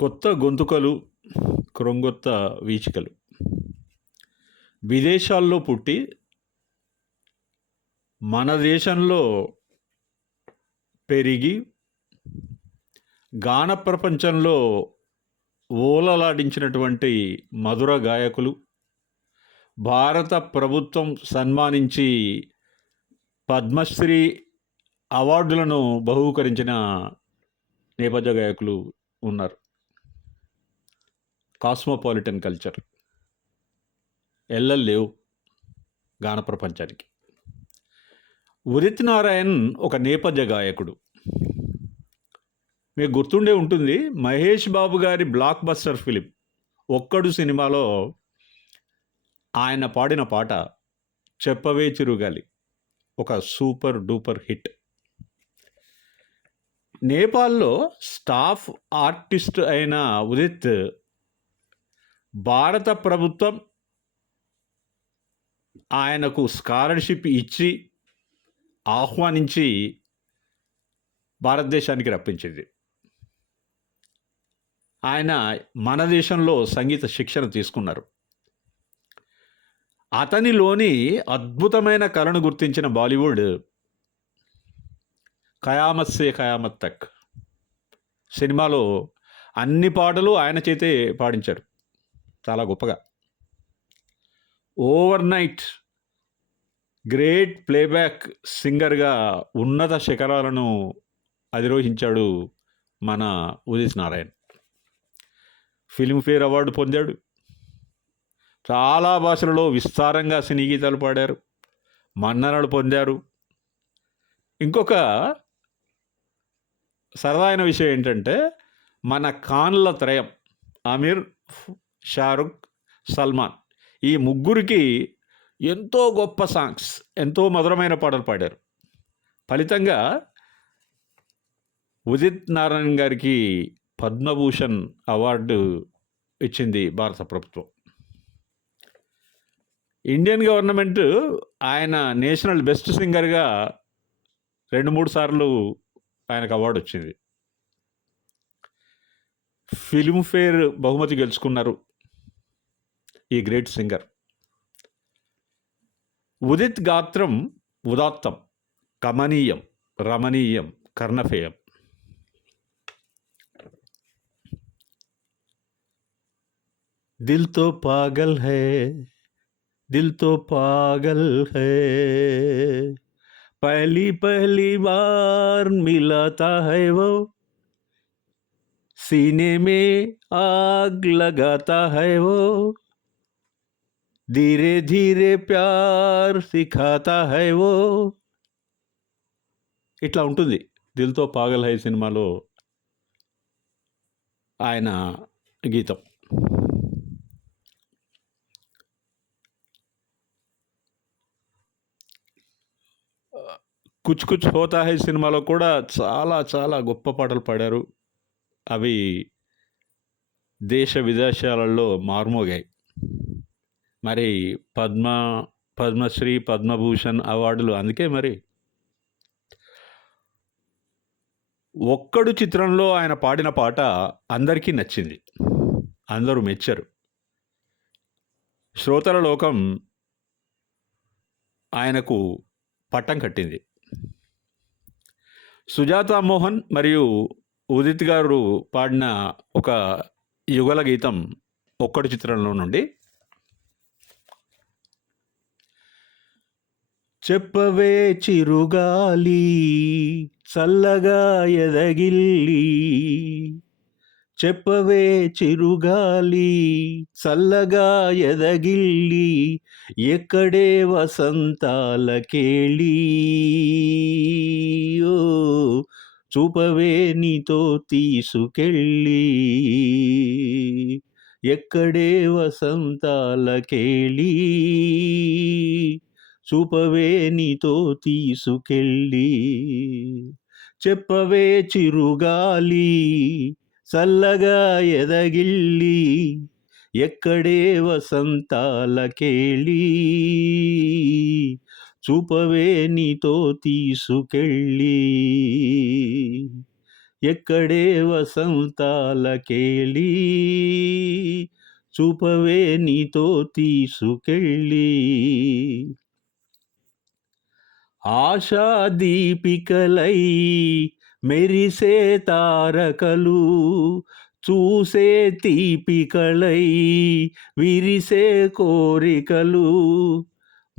కొత్త గొంతుకలు, క్రొంగొత్త వీచికలు. విదేశాల్లో పుట్టి, మన దేశంలో పెరిగి, గాన ప్రపంచంలో ఓలలాడించినటువంటి మధుర గాయకులు, భారత ప్రభుత్వం సన్మానించి పద్మశ్రీ అవార్డులను బహూకరించిన నేపథ్య గాయకులు ఉన్నారు. కాస్మోపాలిటన్ కల్చర్ ఎల్లలేవు గాన ప్రపంచానికి. ఉదిత్ నారాయణ్ ఒక నేపథ్య గాయకుడు. మీకు గుర్తుండే ఉంటుంది, మహేష్ బాబు గారి బ్లాక్ బస్టర్ ఫిలిం ఒక్కడు సినిమాలో ఆయన పాడిన పాట చెప్పవే చిరుగాలి ఒక సూపర్ డూపర్ హిట్. నేపాల్లో స్టాఫ్ ఆర్టిస్ట్ అయిన ఉదిత్ భారత ప్రభుత్వం ఆయనకు స్కాలర్షిప్ ఇచ్చి ఆహ్వానించి భారతదేశానికి రప్పించింది. ఆయన మన దేశంలో సంగీత శిక్షణ తీసుకున్నారు. అతనిలోని అద్భుతమైన కళను గుర్తించిన బాలీవుడ్ ఖయామత్ సే ఖయామత్ తక్ సినిమాలో అన్ని పాటలు ఆయన చేతే పాడించారు, చాలా గొప్పగా. ఓవర్ నైట్ గ్రేట్ ప్లేబ్యాక్ సింగర్గా ఉన్నత శిఖరాలను అధిరోహించాడు మన ఉదిత్ నారాయణ్. ఫిల్మ్ఫేర్ అవార్డు పొందాడు. చాలా భాషలలో విస్తారంగా సినీ గీతాలు పాడారు, మన్ననలు పొందారు. ఇంకొక సరదాయిన విషయం ఏంటంటే, మన ఖాన్ల త్రయం ఆమిర్, షారుఖ్, సల్మాన్, ఈ ముగ్గురికి ఎంతో గొప్ప సాంగ్స్, ఎంతో మధురమైన పాటలు పాడారు. ఫలితంగా ఉదిత్ నారాయణ్ గారికి పద్మభూషణ్ అవార్డు ఇచ్చింది భారత ప్రభుత్వం. ఇండియన్ గవర్నమెంట్ ఆయన నేషనల్ బెస్ట్ సింగర్గా 2-3 సార్లు ఆయనకు అవార్డు వచ్చింది. ఫిల్మ్ఫేర్ బహుమతి గెలుచుకున్నారు ఈ గ్రేట్ సింగర్. ఉదిత్ గాత్రం ఉదాత్తం, కమనీయం, రమణీయం, కర్ణఫేయం. దిల్ తో పాగల్ హై, దిల్ తో పాగల్ హై, పహలీ పహలీ బార్ మిలాతా హై వో, सीने में आग लगाता है वो, धीरे धीरे प्यार सिखाता है वो. ఇట్లా ఉంటుంది దిల్తో పాగల్ హై సినిమాలో ఆయన గీతం. కుచ్ కుచ్ హోతా హై సినిమాలో కూడా చాలా చాలా గొప్ప పాటలు పాడారు. అవి దేశ విదేశాలలో మార్మోగాయి. మరి పద్మశ్రీ, పద్మభూషణ్ అవార్డులు అందుకే మరి. ఒక్కడు చిత్రంలో ఆయన పాడిన పాట అందరికీ నచ్చింది, అందరూ మెచ్చారు. శ్రోతల లోకం ఆయనకు పట్టం కట్టింది. సుజాతా మోహన్ మరియు ఉదిత్ గారు పాడిన ఒక యుగల గీతం ఒక్కడు చిత్రంలో నుండి. చెప్పవే చిరుగాలి చల్లగా ఎదగిల్లి, చెప్పవే చిరుగాలి చల్లగా ఎదగిల్లి, ఎక్కడే వసంతాల కేళి, ఓ చూపవే నీతో తీసుకెళ్ళి, ఎక్కడే వసంతాల కేళి, చూపవే నీతో తీసుకెళ్ళి, చెప్పవే చిరుగాలి చల్లగా ఎదగిల్లి, ఎక్కడే వసంతాల కేళి, చూపవే నీతో తీసుకెళ్ళి, ఎక్కడే వసంతాల కేళి, చూపవే నీతో తీసుకెళ్ళి. ఆశా దీపికలై మెరిసే తారకలు, చూసే తీపికలై విరిసే కోరికలు,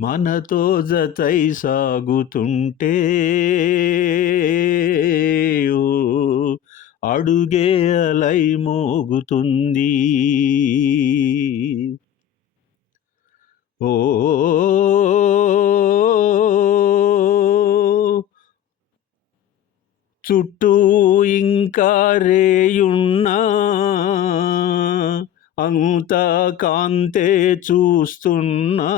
మనతో జతై సాగుతుంటే ఓ అడుగే అలై మోగుతుంది. ఓ చుట్టూ ఇంకా రేయున్నా, అంతా కాంతే చూస్తున్నా,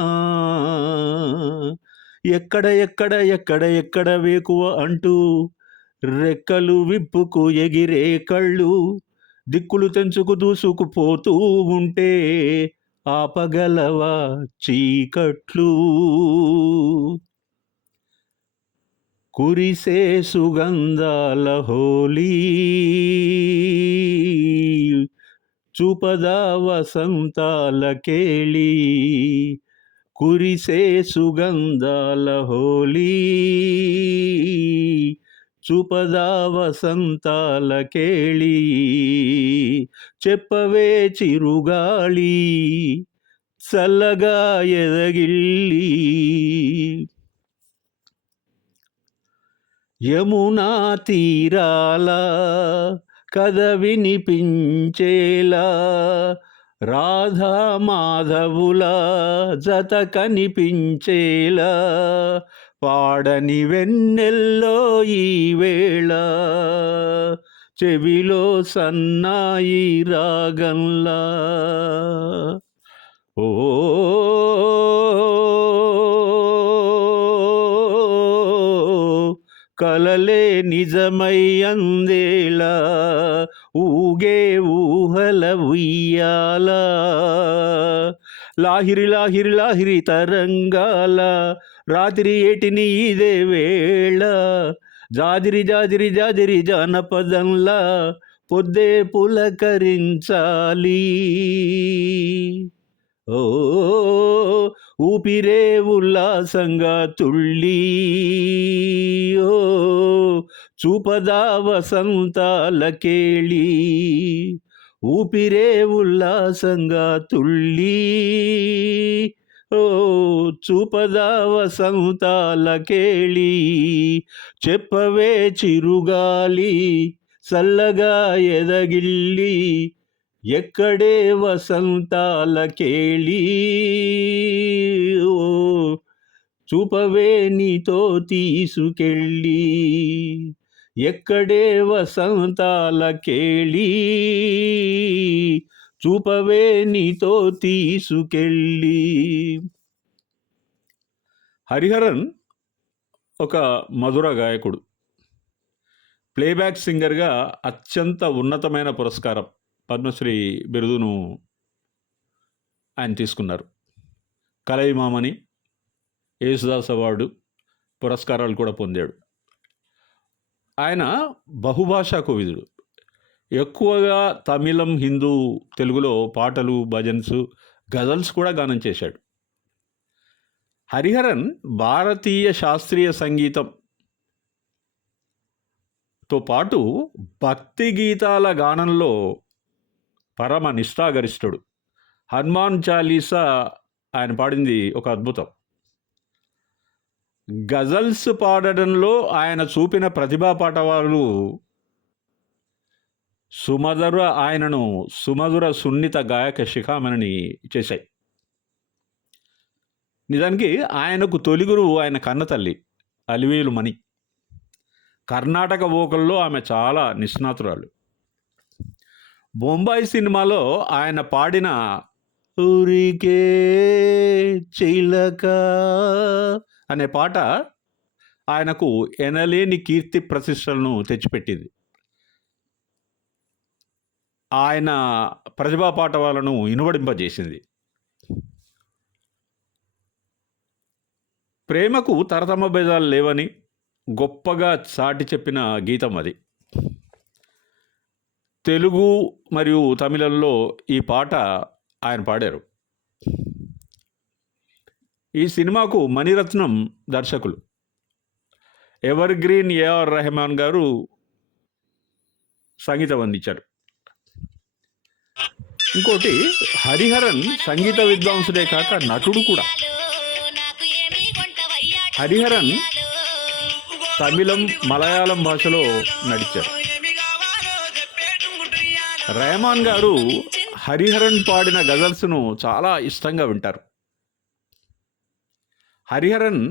ఎక్కడ ఎక్కడ ఎక్కడ ఎక్కడ వేకువ అంటూ రెక్కలు విప్పుకు ఎగిరే కళ్ళు, దిక్కులు తెంచుకు దూసుకుపోతూ ఉంటే ఆపగలవా చీకట్లు. కురిసే సుగంధాల హోలీ, చూపదా వసంతాల కేళి. కురిసే సుగంధాల హోలీ, చూపదా వసంతాల కేళి. చెప్పవే చిరుగాళి, చల్లగా ఎదగిల్లి. యమునా తీరాల కథ వినిపించేలా, రాధా మాధవుల జత కనిపించేలా, పాడని వెన్నెల్లో ఈ వేళ, చెవిలో సన్నాయి రాగంలా. ఓ కలలే నిజమై అందేలా, ఊగే ఊహల ఉయ్యాల, లాహిరి లాహిరి లాహిరి తరంగాల, రాత్రి ఏటిని ఇదే వేళ, జాజిరి జాజిరి జాజిరి జానపదంలా, పొద్దే పులకరించాలి. ఓ ఊపిరే ఉల్లాసంగా తుళ్ళి, ఓ చూపదా వసంతాల కేళి. ఊపిరే ఉల్లాసంగా తుళ్ళి, ఓ చూపదా వసంతాల కేళి. చెప్పవే చిరుగాలి, చల్లగా ఎదగిల్లి, ఎక్కడే వసంతాల కేళి. ఓ చూపవే నీతో తీసుకెళ్ళి, ఎక్కడే వసంతాల కేళి. చూపవే నీతో తీసుకెళ్ళి. హరిహరన్ ఒక మధుర గాయకుడు, ప్లేబ్యాక్ సింగర్గా అత్యంత ఉన్నతమైన పురస్కారం పద్మశ్రీ బిరుదును ఆయన తీసుకున్నారు. కలైమామని, యేసుదాస్ అవార్డు పురస్కారాలు కూడా పొందాడు. ఆయన బహుభాషా కోవిదుడు. ఎక్కువగా తమిళం, హిందూ, తెలుగులో పాటలు, భజన్స్, గజల్స్ కూడా గానం చేశాడు. హరిహరన్ భారతీయ శాస్త్రీయ సంగీతంతో పాటు భక్తి గీతాల గానంలో పరమ నిష్ఠాగరిష్ఠుడు. హనుమాన్ చాలీసా ఆయన పాడింది ఒక అద్భుతం. గజల్స్ పాడడంలో ఆయన చూపిన ప్రతిభా పాటవాలు ఆయనను సుమధుర సున్నిత గాయక శిఖామణిని చేశాయి. నిజానికి ఆయనకు తొలి గురువు ఆయన కన్నతల్లి అలివేలు మణి. కర్ణాటక వోకల్లో ఆమె చాలా నిష్ణాతురాలు. బొంబాయి సినిమాలో ఆయన పాడిన ఊరికే చిలక అనే పాట ఆయనకు ఎనలేని కీర్తి ప్రతిష్టలను తెచ్చిపెట్టింది. ఆయన ప్రతిభా పాటవాలను ఇనువడింపజేసింది. ప్రేమకు తరతమ భేదాలు లేవని గొప్పగా చాటి చెప్పిన గీతం అది. తెలుగు మరియు తమిళంలో ఈ పాట ఆయన పాడారు. ఈ సినిమాకు మణిరత్నం దర్శకులు. ఎవర్ గ్రీన్ ఏఆర్ రెహమాన్ గారు సంగీతం అందించారు. ఇంకోటి, హరిహరన్ సంగీత విద్వాంసుడే కాక నటుడు కూడా. హరిహరన్ తమిళం, మలయాళం భాషలో నడిచారు. రెహమాన్ గారు హరిహరన్ పాడిన గజల్స్ను చాలా ఇష్టంగా వింటారు. హరిహరన్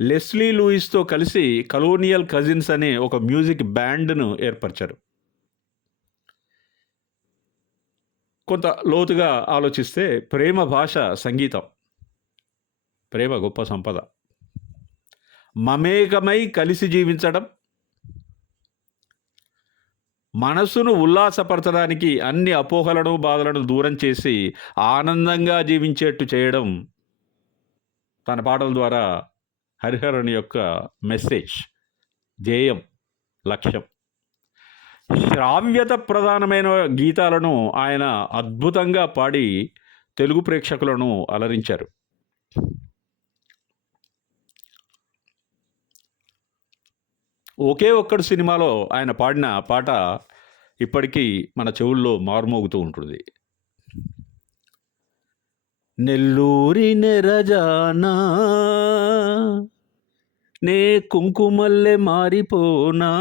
లెస్లీ లూయిస్తో కలిసి కలోనియల్ కజిన్స్ అనే ఒక మ్యూజిక్ బ్యాండ్ను ఏర్పరిచారు. కొంత లోతుగా ఆలోచిస్తే ప్రేమ భాష సంగీతం, ప్రేమ గొప్ప సంపద. మమేకమై కలిసి జీవించడం, మనసును ఉల్లాసపరచడానికి అన్ని అపోహలను, బాధలను దూరం చేసి ఆనందంగా జీవించేట్టు చేయడం తన పాటల ద్వారా హరిహరన్ యొక్క మెసేజ్, ధ్యేయం, లక్ష్యం. శ్రావ్యత ప్రధానమైన గీతాలను ఆయన అద్భుతంగా పాడి తెలుగు ప్రేక్షకులను అలరించారు. ఒకే ఒక్కడు సినిమాలో ఆయన పాడిన పాట ఇప్పటికీ మన చెవుల్లో మారుమోగుతూ ఉంటుంది. నెల్లూరి నెరజానా నే కుంకుమల్లె మారిపోనా,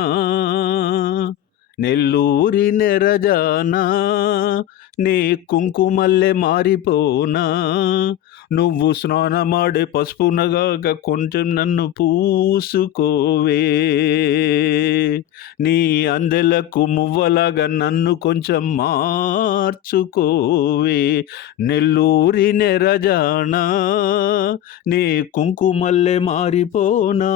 నెల్లూరి నెరజానా నీ కుంకుమల్లె మారిపోనా, నువ్వు స్నానమాడే పసుపు నగాక కొంచెం నన్ను పూసుకోవే, నీ అందెలకు మువ్వలాగా నన్ను కొంచెం మార్చుకోవే, నెల్లూరి నెరజానా నీ కుంకుమల్లె మారిపోనా.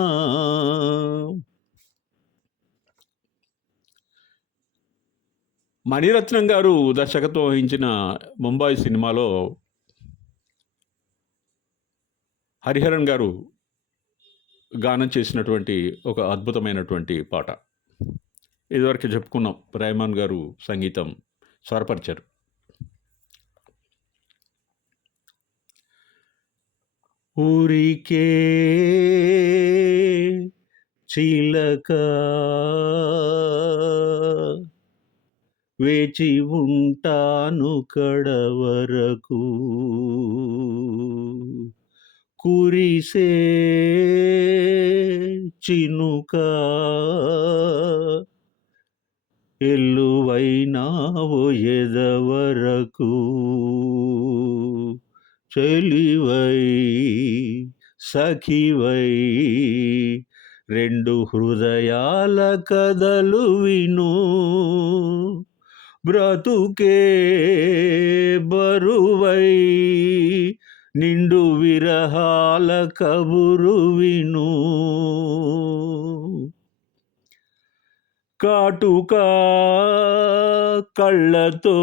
మణిరత్నం గారు దర్శకత్వం వహించిన ముంబై సినిమాలో హరిహరన్ గారు గానం చేసినటువంటి ఒక అద్భుతమైనటువంటి పాట. ఇదివరకు చెప్పుకున్నాం, రెహమాన్ గారు సంగీతం స్వరపరిచారు. ఊరికే చిలక వేచి ఉంటాను కడవరకు, కురిసే చినుక ఎల్లువైనావో ఎదవరకు, చెలివై సఖివై రెండు హృదయాల కథలు విను, బ్రతుకే బరువై నిండు విరహాల కబురు విను, కాటుకా కళ్ళతో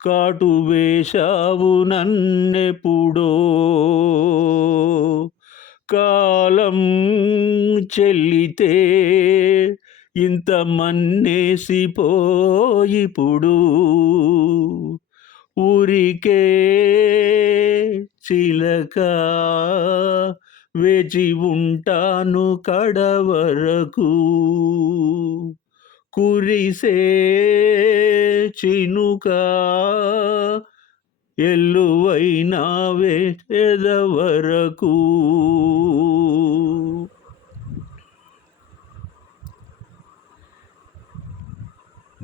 కాటు వేశావు నన్నెప్పుడో, కాలం చెల్లితే ఇంత మన్నేసిపోయిప్పుడు, ఊరికే చిలక వేచి ఉంటాను కడవరకు, కురిసే చినుక ఎల్లువైనావే ఎదవరకు.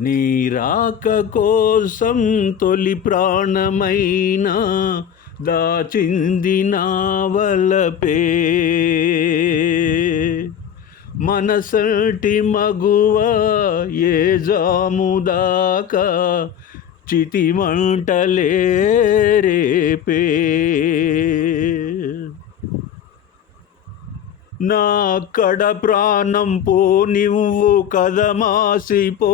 నీ రాక కోసం తొలి ప్రాణమైనా దాచింది నా వలపే, మనసటి మగువ ఏ జాముదాకా చితిమంటలే రేపే, నా కడ ప్రాణం పోనివ్వు కదమాసిపోదు,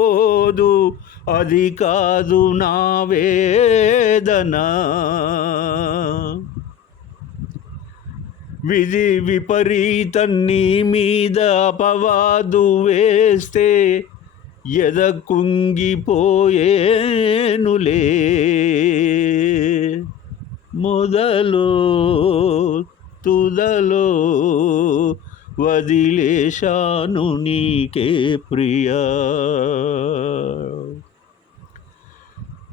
అది కాదు నా వేదన, విధి విపరీతం నీ మీద అపవాదు వేస్తే ఎద కుంగిపోయేనులే మొదలో తుదలో వదిలేశాను నీకే ప్రియా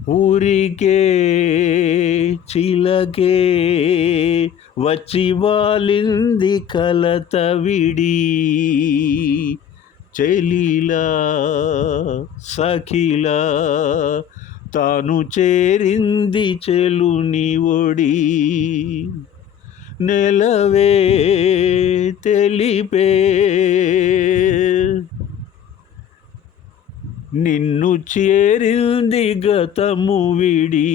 ఊరికే చిలకే వచ్చి వాలింది కలత విడి చెలిలా సఖిలా తాను చేరింది చెలుని ఒడి నెలవే తెలిపే నిన్ను చేరింది గతము విడి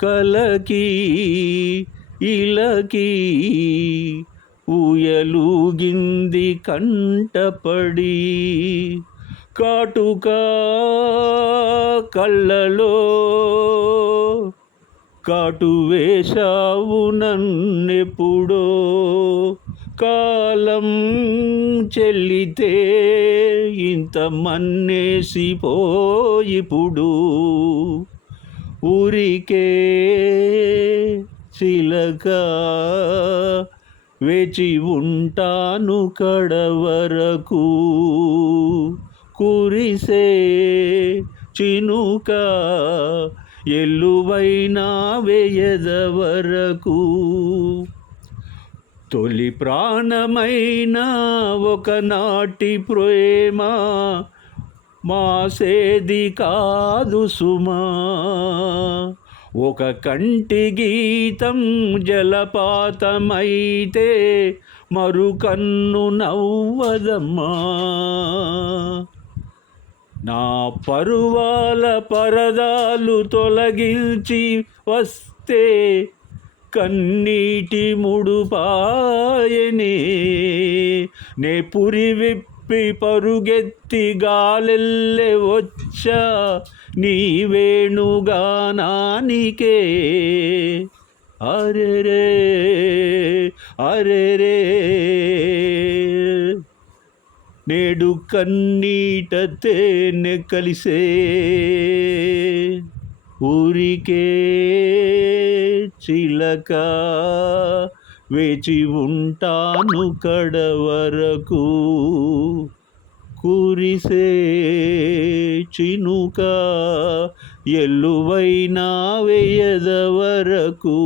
కలకి ఇలకి ఊయలూగింది కంటపడి కాటుక కళ్ళలో కాటు వేశావు నన్నెప్పుడో కాలం చెల్లితే ఇంత మన్నేసిపోయిప్పుడు ఊరికే చిలక వేచి ఉంటాను కడవరకు కురిసే చినుక ఎల్లువైనా వేయద వరకు తొలి ప్రాణమైన ఒకనాటి ప్రేమ మాసేది కాదు సుమా ఒక కంటి గీతం జలపాతమైతే మరుకన్ను నవ్వదమ్మా నా పరువాల పరదాలు తొలగించి వస్తే కన్నీటి ముడుపాయనే నే పురి విప్పి పరుగెత్తి గాలెల్లె వచ్చా నీ వేణుగానానికే అరెరే అరెరే నేడు కన్నీట తేనె కలిసే ఊరికే చిలక వేచి ఉంటాను కడవరకు కురిసే చినుక ఎల్లువైనా వేయద వరకు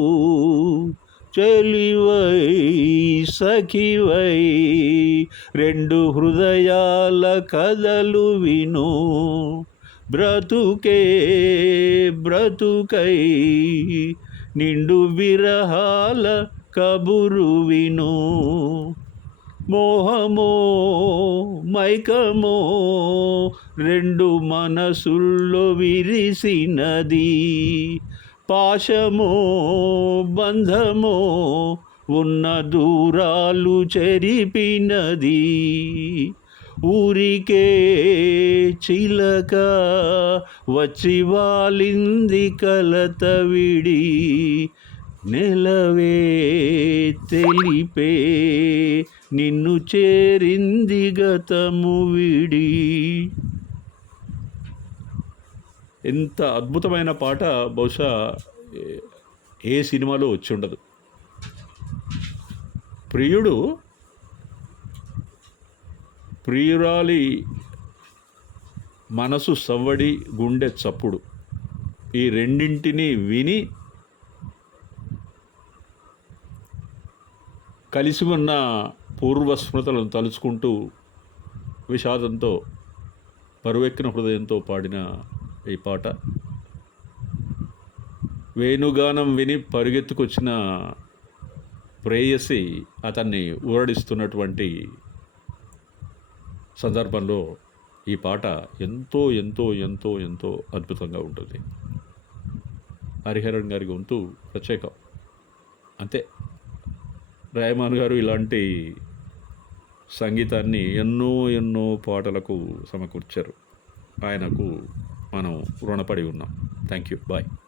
చెలివై సఖివై రెండు హృదయాల కథలు విను బ్రతుకే బ్రతుకై నిండు విరహాల కబురు విను మోహమో మైకమో రెండు మనసుల్లో విరిసినది పాశమో బంధమో ఉన్న దూరాలు చెరిపినది ఊరికే చిలక వచ్చి వాలింది కలత విడి నెలవే తెలిపే నిన్ను చేరింది గతము విడి. ఎంత అద్భుతమైన పాట బహుశా ఏ సినిమాలో వచ్చి ఉండదు. ప్రియుడు ప్రియురాలి మనసు సవ్వడి గుండె చప్పుడు ఈ రెండింటినీ విని కలిసి ఉన్న పూర్వస్మృతులను తలుచుకుంటూ విషాదంతో పరువెక్కిన హృదయంతో పాడిన ఈ పాట వేణుగానం విని పరిగెత్తుకొచ్చిన ప్రేయసి అతన్ని ఊరడిస్తున్నటువంటి సందర్భంలో ఈ పాట ఎంతో ఎంతో ఎంతో ఎంతో అద్భుతంగా ఉంటుంది. హరిహరన్ గారి గొంతు ప్రత్యేకం. అంతే, రెహమాన్ గారు ఇలాంటి సంగీతాన్ని ఎన్నో ఎన్నో పాటలకు సమకూర్చారు. ఆయనకు మనం రుణపడి ఉన్నాం. Thank you. బాయ్.